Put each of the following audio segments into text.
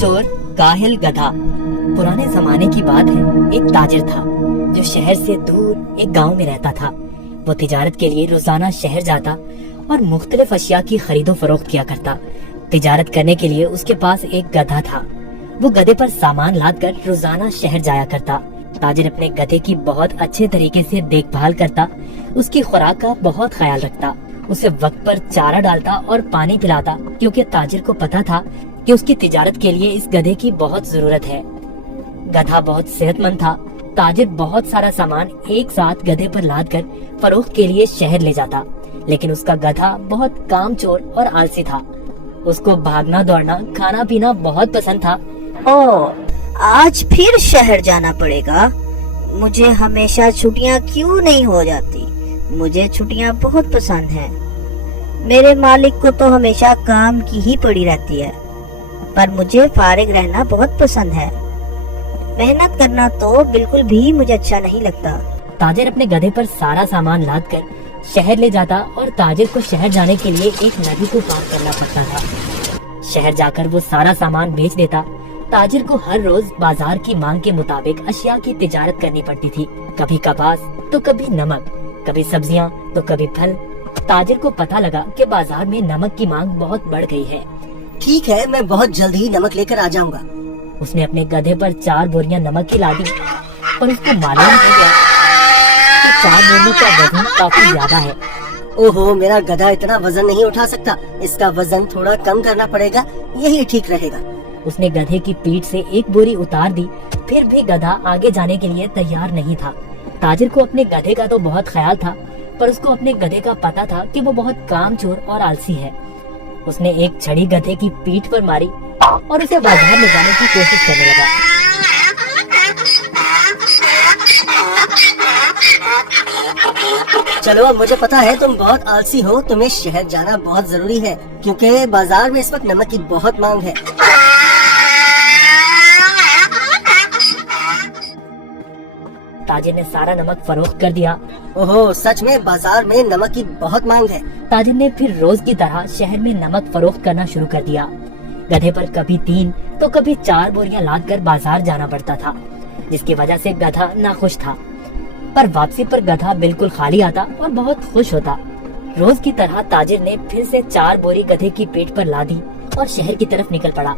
चोर काहिल गधा। पुराने जमाने की बात है, एक ताजिर था जो शहर से दूर एक गांव में रहता था। वो तिजारत के लिए रोजाना शहर जाता और मुख्तलिफ अशिया की खरीदो फरोख्त किया करता। तिजारत करने के लिए उसके पास एक गधा था। वो गधे पर सामान लादकर रोजाना शहर जाया करता। ताजिर अपने गधे की बहुत अच्छे तरीके से देखभाल करता, उसकी खुराक का बहुत ख्याल रखता, उसे वक्त पर चारा डालता और पानी पिलाता, क्योंकि ताजिर को पता था कि उसकी तिजारत के लिए इस गधे की बहुत जरूरत है। गधा बहुत सेहतमंद था। ताजिर बहुत सारा सामान एक साथ गधे पर लादकर फरोख्त के लिए शहर ले जाता, लेकिन उसका गधा बहुत कामचोर और आलसी था। उसको भागना दौड़ना खाना पीना बहुत पसंद था। आज फिर शहर जाना पड़ेगा। मुझे हमेशा छुट्टियां क्यों नहीं हो जाती? मुझे छुट्टियां बहुत पसंद हैं। मेरे मालिक को तो हमेशा काम की ही पड़ी रहती है, पर मुझे फारिग रहना बहुत पसंद है। मेहनत करना तो बिल्कुल भी मुझे अच्छा नहीं लगता। ताजिर अपने गधे पर सारा सामान लादकर शहर ले जाता और ताजिर को शहर जाने के लिए एक नदी को पार करना पड़ता था। शहर जाकर वो सारा सामान बेच देता। ताजिर को हर रोज बाजार की मांग के मुताबिक अशिया की तिजारत करनी पड़ती थी। कभी कपास तो कभी नमक, कभी सब्जियां तो कभी फल। ताजिर को पता लगा कि बाजार में नमक की मांग बहुत बढ़ गई है। ठीक है, मैं बहुत जल्द ही नमक लेकर आ जाऊंगा। उसने अपने गधे पर 4 बोरियां नमक की लादी और उसको मालूम हो गया कि 4 बोरियों का वजन काफी ज्यादा है। ओहो, मेरा गधा इतना वजन नहीं उठा सकता। इसका वजन थोड़ा कम करना पड़ेगा, यही ठीक रहेगा। उसने गधे की पीठ से एक बोरी उतार दी, फिर भी गधा आगे जाने के लिए तैयार नहीं था। ताजिर को अपने गधे का तो बहुत ख्याल था, पर उसको अपने गधे का पता था कि वो बहुत कामचोर और आलसी है। उसने एक छड़ी गधे की पीठ पर मारी और उसे बाजार ले जाने की कोशिश करने लगा। चलो, अब मुझे पता है तुम बहुत आलसी हो। तुम्हें शहर जाना बहुत जरूरी है, क्योंकि बाजार में इस वक्त नमक की बहुत मांग है। ताजिर ने सारा नमक फरोख्त कर दिया। ओहो, सच में बाजार में नमक की बहुत मांग है। ताजिर ने फिर रोज की तरह शहर में नमक फरोख्त करना शुरू कर दिया। गधे पर कभी 3 तो कभी 4 बोरियां लादकर बाजार जाना पड़ता था, जिसकी वजह से गधा नाखुश था। पर वापसी पर गधा बिल्कुल खाली आता और बहुत खुश होता। रोज की तरह ताजिर ने फिर से 4 बोरी गधे की पेट पर लादी और शहर की तरफ निकल पड़ा।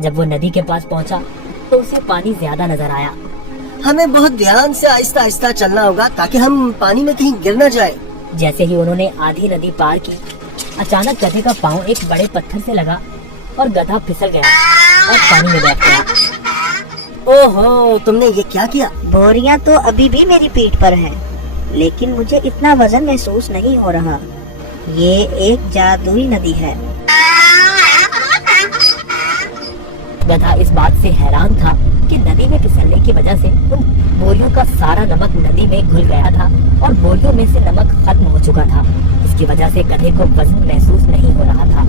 जब वो नदी के पास पहुंचा तो उसे पानी ज्यादा नजर आया। हमें बहुत ध्यान से आहिस्ता आहिस्ता चलना होगा ताकि हम पानी में कहीं गिर न जाए। जैसे ही उन्होंने आधी नदी पार की, अचानक गधे का पाँव एक बड़े पत्थर से लगा और गधा फिसल गया और पानी में बैठ गया। ओहो, तुमने ये क्या किया? बोरियां तो अभी भी मेरी पीठ पर हैं, लेकिन मुझे इतना वजन महसूस नहीं हो रहा। ये एक जादुई नदी है। गधा इस बात से हैरान था कि नदी में फिसलने की वजह से उन बोरियों का सारा नमक नदी में घुल गया था और बोरियों में से नमक खत्म हो चुका था। इसकी वजह से गधे को वजन महसूस नहीं हो रहा था,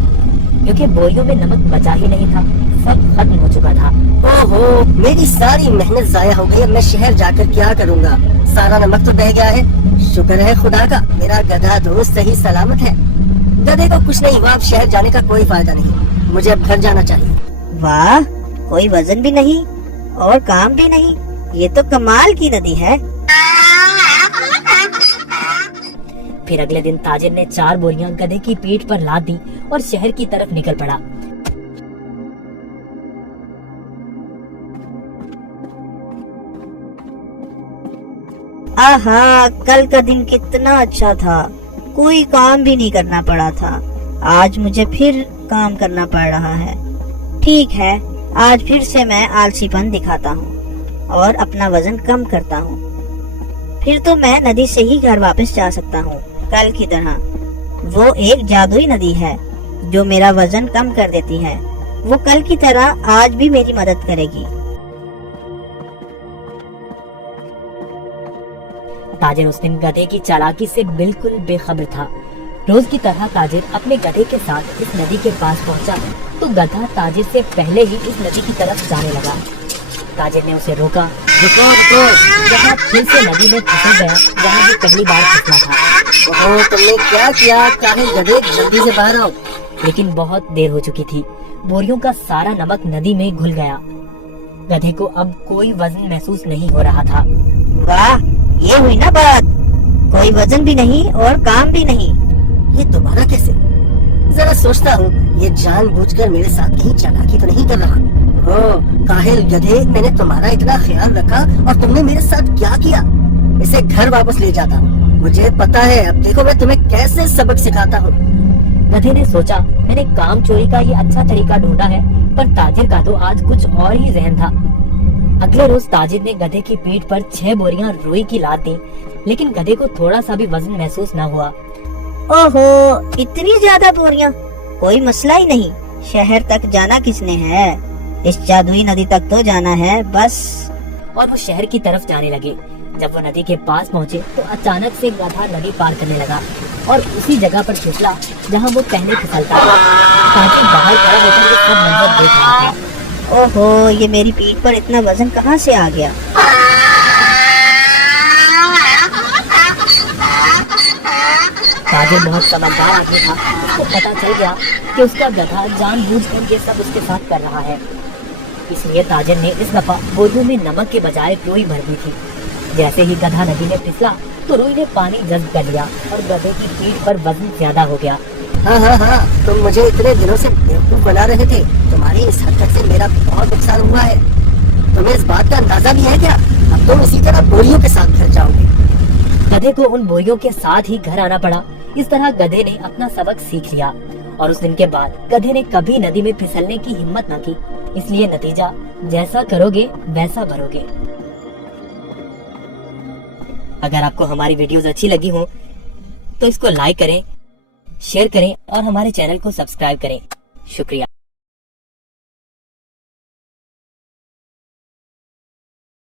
क्योंकि बोरियों में नमक बचा ही नहीं था, सब खत्म हो चुका था। ओहो, मेरी सारी मेहनत जाया हो गई। अब मैं शहर जाकर क्या करूँगा? सारा नमक तो बह गया है। शुक्र है खुदा का, मेरा गधा दोस्त सही सलामत है। गधे को कुछ नहीं हुआ। अब शहर जाने का कोई फायदा नहीं, मुझे अब घर जाना चाहिए। वाह, कोई वजन भी नहीं और काम भी नहीं। ये तो कमाल की नदी है। फिर अगले दिन ताजिर ने 4 बोरियां गधे की पीठ पर लाद दी और शहर की तरफ निकल पड़ा। आहा, कल का दिन कितना अच्छा था। कोई काम भी नहीं करना पड़ा था। आज मुझे फिर काम करना पड़ रहा है। ठीक है, आज फिर से मैं आलसीपन दिखाता हूँ और अपना वजन कम करता हूँ। फिर तो मैं नदी से ही घर वापस जा सकता हूँ, कल की तरह। वो एक जादुई नदी है जो मेरा वजन कम कर देती है। वो कल की तरह आज भी मेरी मदद करेगी। ताजिर उस दिन गधे की चालाकी से बिल्कुल बेखबर था। रोज की तरह ताजिर अपने गधे के साथ इस नदी के पास पहुंचा तो गधा ताजिर से पहले ही इस नदी की तरफ जाने लगा। ताजिर ने उसे रोका। रुको रुको, गधा फिर से नदी में फिसल गया जहाँ वो पहली बार फिसला था। ओहो, तुमने क्या किया? काहे गधे, जल्दी से बाहर आओ। लेकिन बहुत देर हो चुकी थी। बोरियों का सारा नमक नदी में घुल गया। गधे को अब कोई वजन महसूस नहीं हो रहा था। वाह, ये हुई ना बात। कोई वजन भी नहीं और काम भी नहीं। ये दोबारा कैसे? जरा सोचता हूँ, ये जानबूझकर मेरे साथ कहीं चालाकी तो नहीं कर रहा। ओ काहिल गधे, मैंने तुम्हारा इतना ख्याल रखा और तुमने मेरे साथ क्या किया? इसे घर वापस ले जाता हूँ। मुझे पता है, अब देखो मैं तुम्हें कैसे सबक सिखाता हूँ। गधे ने सोचा, मैंने काम चोरी का ये अच्छा तरीका ढूंढा है, पर ताजिर का तो आज कुछ और ही जहन था। अगले रोज ताजिर ने गधे की पीठ पर 6 बोरियां रुई की लाद दी, लेकिन गधे को थोड़ा सा भी वजन महसूस न हुआ। ओहो, इतनी ज्यादा बोरियां? कोई मसला ही नहीं। शहर तक जाना किसने है? इस जादुई नदी तक तो जाना है बस। और वो शहर की तरफ जाने लगे। जब वो नदी के पास पहुँचे तो अचानक से गधा नदी पार करने लगा और उसी जगह पर फिसला जहाँ वो पहले फिसलता था। ताजिर बाहर खड़ा होकर ये सब मंजर देख रहा था। ओहो, ये मेरी पीठ पर इतना वजन कहाँ से आ गया? ताजिर बहुत समझदार आदमी था। उसको पता चल गया कि उसका गधा जानबूझकर ये सब उसके साथ कर रहा है। इसलिए ताजिर ने इस दफा बोरियों में नमक के बजाय रुई भर दी थी। जैसे ही गधा नदी में फिसला तो रुई ने पानी जज्ब कर लिया और गधे की पीठ पर वजन ज्यादा हो गया। हाँ, तुम मुझे इतने दिनों से बेवकूफ बना रहे थे। तुम्हारी इस हरकत से मेरा बहुत नुकसान हुआ है। तुम्हें इस बात का अंदाजा भी है क्या? अब तुम इसी तरह बोरियों के साथ घर जाओगे। गधे को उन बोरियों के साथ ही घर आना पड़ा। इस तरह गधे ने अपना सबक सीख लिया और उस दिन के बाद गधे ने कभी नदी में फिसलने की हिम्मत न की। इसलिए नतीजा, जैसा करोगे वैसा भरोगे। अगर आपको हमारी वीडियोस अच्छी लगी हो तो इसको लाइक करें, शेयर करें और हमारे चैनल को सब्सक्राइब करें। शुक्रिया।